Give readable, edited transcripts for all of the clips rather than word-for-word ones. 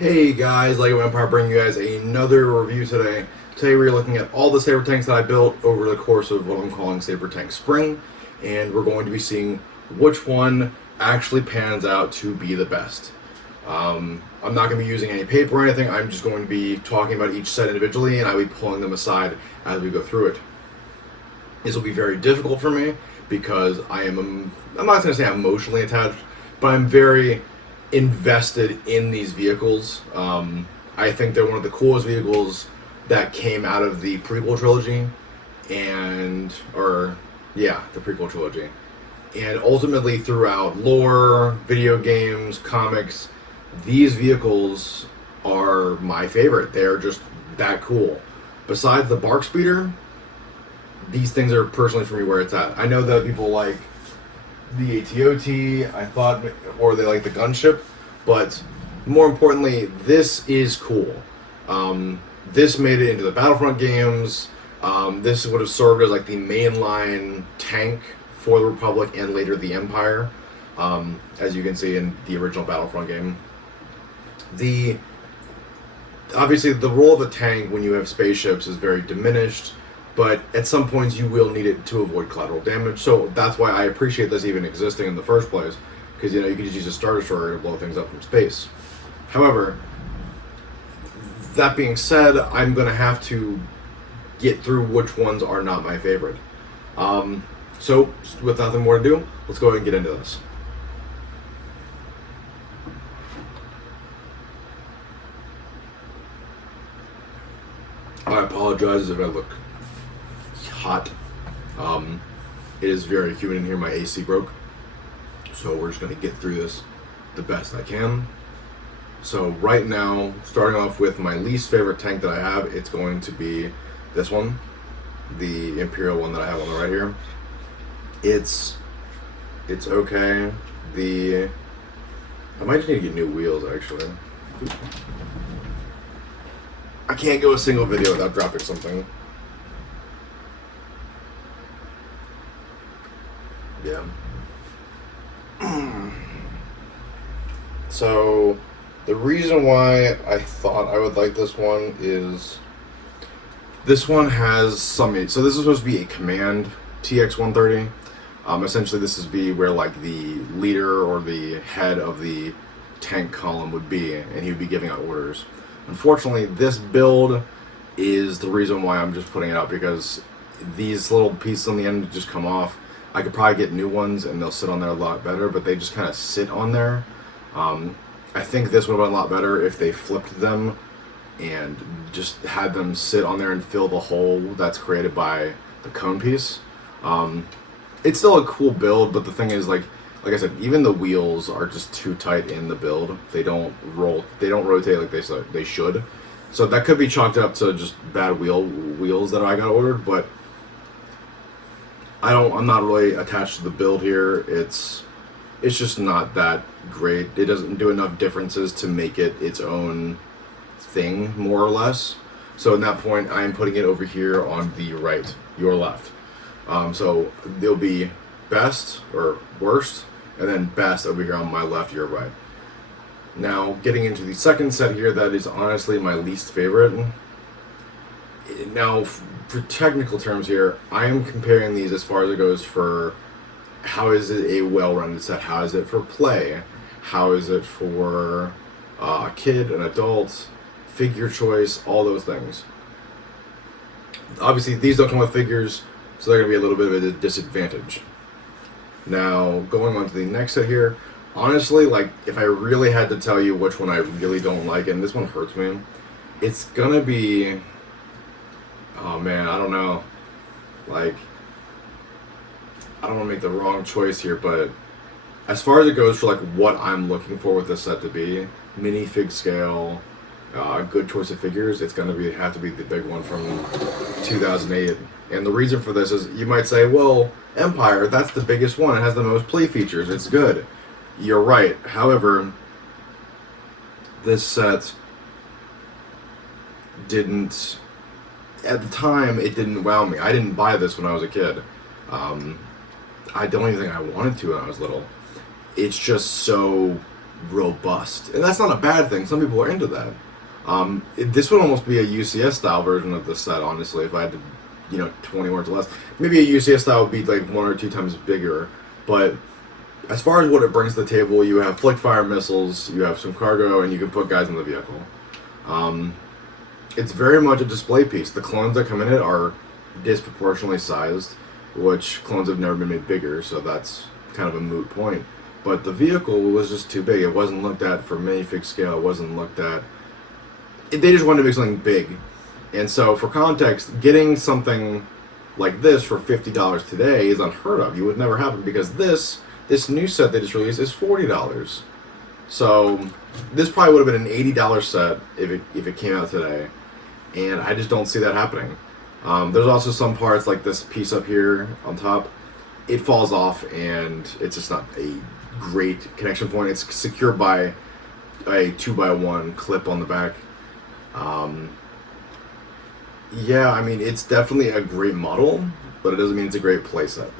Hey guys, LEGO Empire bringing you guys another review today. Today we're looking at all the Saber tanks that I built over the course of what I'm calling Saber Tank Spring, and we're going to be seeing which one actually pans out to be the best. I'm not going to be using any paper or anything, I'm just going to be talking about each set individually, and I'll be pulling them aside as we go through it. This will be very difficult for me because I'm not going to say I'm emotionally attached, but I'm very invested in these vehicles. I think they're one of the coolest vehicles that came out of the prequel trilogy, the prequel trilogy. And ultimately throughout lore, video games, comics, these vehicles are my favorite. They're just that cool. Besides the Bark Speeder, these things are personally for me where it's at. I know that people like the ATOT, or they like the gunship, but more importantly, this is cool. This made it into the Battlefront games. This would have served as like the mainline tank for the Republic and later the Empire, as you can see in the original Battlefront game. Obviously the role of a tank when you have spaceships is very diminished, but at some points you will need it to avoid collateral damage, so that's why I appreciate this even existing in the first place, because you can just use a Star Destroyer to blow things up from space. However, that being said, I'm going to have to get through which ones are not my favorite. So, with nothing more to do, let's go ahead and get into this. I apologize if I look hot. It is very humid in here. My AC broke, so we're just going to get through this the best I can. So right now, starting off with my least favorite tank that I have, it's going to be this one, the Imperial one that I have on the right here. It's okay. I might just need to get new wheels actually. I can't go a single video without dropping something. Yeah. So, the reason why I thought I would like this one is this one has so this is supposed to be a command TX-130. Essentially, this is where like the leader or the head of the tank column would be, and he would be giving out orders. Unfortunately, this build is the reason why I'm just putting it out, because these little pieces on the end just come off. I could probably get new ones and they'll sit on there a lot better, but they just kind of sit on there. I think this would have been a lot better if they flipped them and just had them sit on there and fill the hole that's created by the cone piece. It's still a cool build, but the thing is, like I said, even the wheels are just too tight in the build. They don't rotate like they should. So that could be chalked up to just bad wheels that I got ordered, but I'm not really attached to the build here. It's just not that great. It doesn't do enough differences to make it its own thing, more or less. So at that point, I am putting it over here on the right, your left. So they'll be best or worst, and then best over here on my left, your right. Now, getting into the second set here, that is honestly my least favorite. Now, for technical terms here, I am comparing these as far as it goes for how is it a well-rounded set, how is it for play, how is it for a kid, an adult, figure choice, all those things. Obviously, these don't come with figures, so they're going to be a little bit of a disadvantage. Now, going on to the next set here, honestly, like, if I really had to tell you which one I really don't like, and this one hurts me, it's going to be... Oh man, I don't know. Like, I don't want to make the wrong choice here, but as far as it goes for like what I'm looking for with this set to be, minifig scale, good choice of figures, it's going to have to be the big one from 2008. And the reason for this is, you might say, well, Empire, that's the biggest one. It has the most play features. It's good. You're right. However, this set didn't... At the time, it didn't wow me. I didn't buy this when I was a kid. I don't even think I wanted to when I was little. It's just so robust, and that's not a bad thing. Some people are into that. This would almost be a UCS style version of the set, honestly. If I had to, 20 words or less, maybe a UCS style would be like 1 or 2 times bigger. But as far as what it brings to the table, you have flick fire missiles, you have some cargo, and you can put guys in the vehicle. It's very much a display piece. The clones that come in it are disproportionately sized, which clones have never been made bigger, so that's kind of a moot point. But the vehicle was just too big. It wasn't looked at for minifig scale. It wasn't looked at. They just wanted to make something big. And so, for context, getting something like this for $50 today is unheard of. You would never happen because this new set they just released is $40. So this probably would have been an $80 set if it came out today, and I just don't see that happening. There's also some parts like this piece up here on top. It falls off, and it's just not a great connection point. It's secured by a 2x1 clip on the back. Yeah, I mean, it's definitely a great model, but it doesn't mean it's a great playset.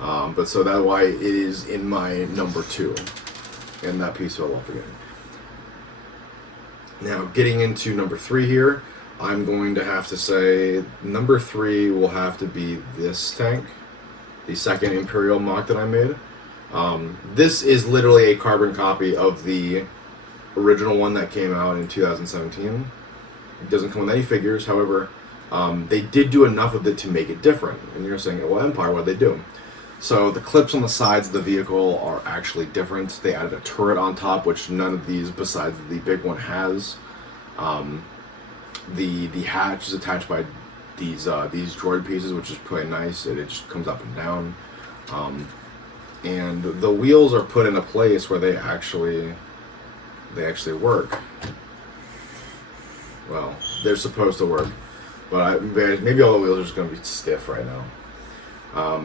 But so that's why it is in my number 2, and that piece fell off again. Now, getting into number 3 here, I'm going to have to say number 3 will have to be this tank, the second Imperial mock that I made. This is literally a carbon copy of the original one that came out in 2017. It doesn't come with any figures, however, they did do enough of it to make it different. And you're saying, well, Empire, what did they do? So the clips on the sides of the vehicle are actually different. They added a turret on top, which none of these besides the big one has. The hatch is attached by these droid pieces, which is pretty nice. It just comes up and down. And the wheels are put in a place where they actually work. Well, they're supposed to work, but maybe all the wheels are just going to be stiff right now.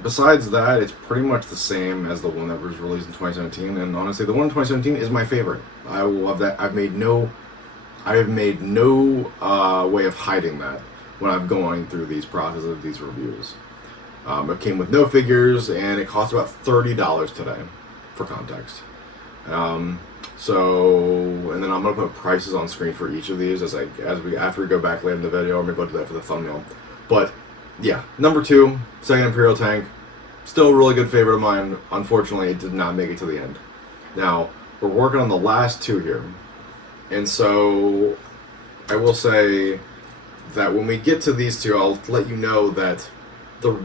Besides that, it's pretty much the same as the one that was released in 2017, and honestly, the one in 2017 is my favorite. I will love that. I have made no way of hiding that when I'm going through these processes of these reviews. It came with no figures, and it cost about $30 today, for context. And then I'm gonna put prices on screen for each of these after we go back later in the video, or maybe I'll do that for the thumbnail. But yeah, number 2, second Imperial tank, still a really good favorite of mine. Unfortunately, it did not make it to the end. Now we're working on the last 2 here, and so I will say that when we get to these 2, I'll let you know that the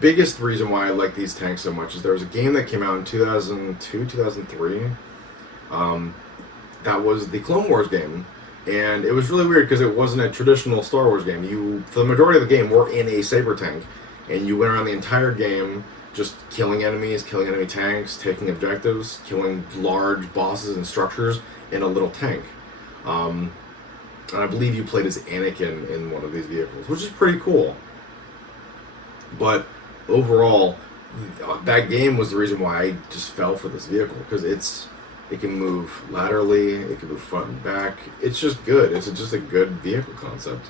biggest reason why I like these tanks so much is there was a game that came out in 2002, 2003. That was the Clone Wars game, and it was really weird because it wasn't a traditional Star Wars game. You, for the majority of the game, were in a Saber tank, and you went around the entire game just killing enemies, killing enemy tanks, taking objectives, killing large bosses and structures in a little tank. And I believe you played as Anakin in one of these vehicles, which is pretty cool. But overall, that game was the reason why I just fell for this vehicle, because it can move laterally, it can move front and back. It's just good. It's just a good vehicle concept.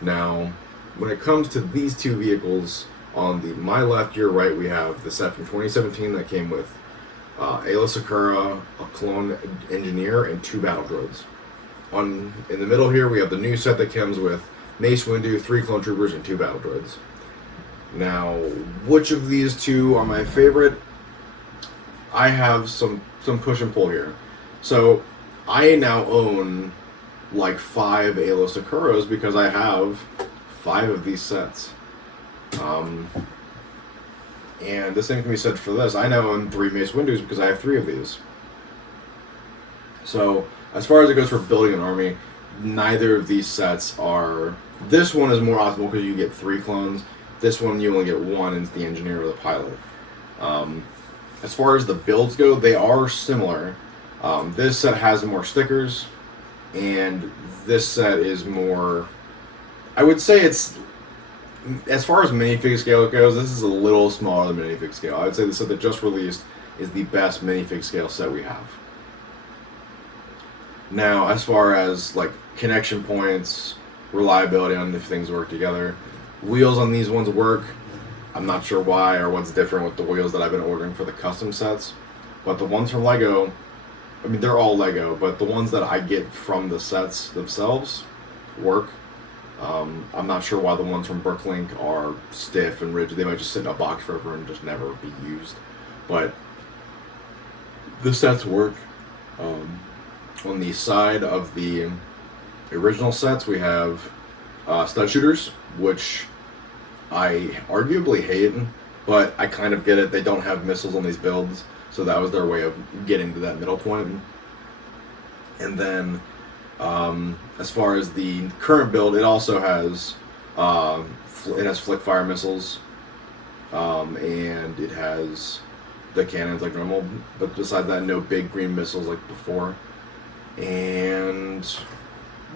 Now, when it comes to these 2 vehicles, on my left, your right, we have the set from 2017 that came with Aayla Secura, a clone engineer, and 2 battle droids. In the middle here, we have the new set that comes with Mace Windu, 3 clone troopers, and 2 battle droids. Now, which of these 2 are my favorite? I have some push and pull here. So I now own like 5 Aayla Securas because I have 5 of these sets. And the same can be said for this. I now own 3 Mace Windus because I have 3 of these. So as far as it goes for building an army, neither of these sets are... This one is more optimal because you get 3 clones. This one you only get 1, and it's the engineer or the pilot. As far as the builds go, they are similar. This set has more stickers, and this set is more... I would say it's... As far as minifig scale goes, this is a little smaller than minifig scale. I would say the set that just released is the best minifig scale set we have. Now, as far as like connection points, reliability on if things work together, wheels on these ones work. I'm not sure why or what's different with the wheels that I've been ordering for the custom sets, but the ones from Lego I mean, they're all Lego, but the ones that I get from the sets themselves work. I'm not sure why the ones from Brooklink are stiff and rigid. They might just sit in a box forever and just never be used. But the sets work. On the side of the original sets, we have stud shooters, which I arguably hate, but I kind of get it. They don't have missiles on these builds, so that was their way of getting to that middle point. And then as far as the current build, it also has flick fire missiles, and it has the cannons like normal, but besides that, no big green missiles like before. And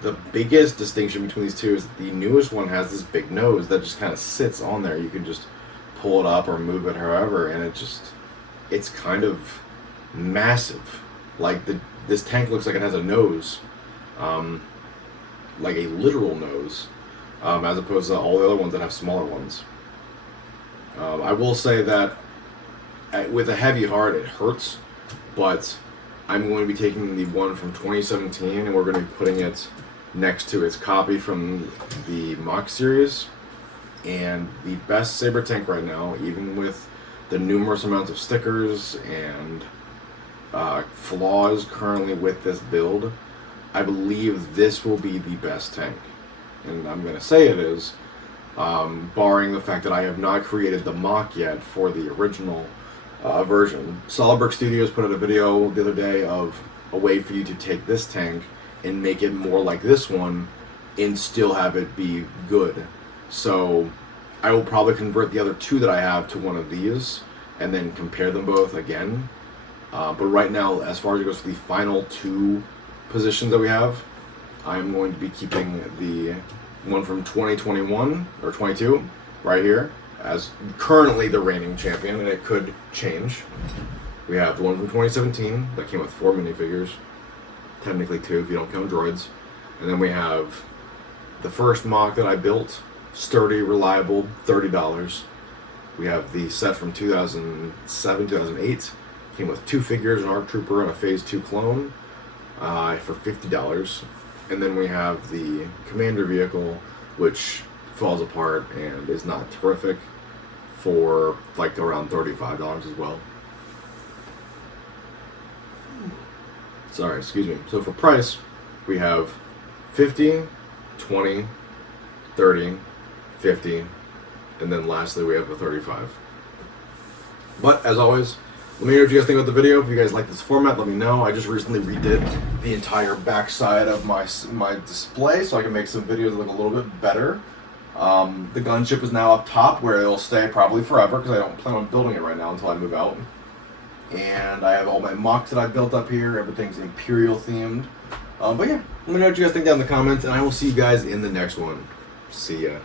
the biggest distinction between these two is that the newest one has this big nose that just kind of sits on there. You can just pull it up or move it however, and it's kind of massive. Like this tank looks like it has a nose, like a literal nose, as opposed to all the other ones that have smaller ones. I will say that with a heavy heart, it hurts, but I'm going to be taking the one from 2017 and we're going to be putting it next to its copy from the Mach series. And the best Saber tank right now, even with the numerous amounts of stickers and flaws currently with this build, I believe this will be the best tank. And I'm going to say it is, barring the fact that I have not created the Mach yet for the original version. Solid Brick Studios put out a video the other day of a way for you to take this tank and make it more like this one and still have it be good. So I will probably convert the other two that I have to one of these and then compare them both again. But right now, as far as it goes for the final two positions that we have, I'm going to be keeping the one from 2021 or 22 right here as currently the reigning champion, and it could change. We have the one from 2017 that came with 4 minifigures, technically 2 if you don't count droids. And then we have the first Mach that I built, sturdy, reliable, $30. We have the set from 2007, 2008, came with 2 figures, an ARC Trooper and a Phase 2 clone for $50. And then we have the Commander vehicle, which falls apart and is not terrific, for like around $35 as well. Sorry, excuse me. So for price, we have 50, 20, 30, 50, and then lastly we have a 35. But as always, let me know what you guys think about the video. If you guys like this format, let me know. I just recently redid the entire back side of my display so I can make some videos that look a little bit better. The gunship is now up top where it'll stay probably forever because I don't plan on building it right now until I move out. And I have all my Machs that I built up here. Everything's Imperial themed. But yeah, let me know what you guys think down in the comments, and I will see you guys in the next one. See ya.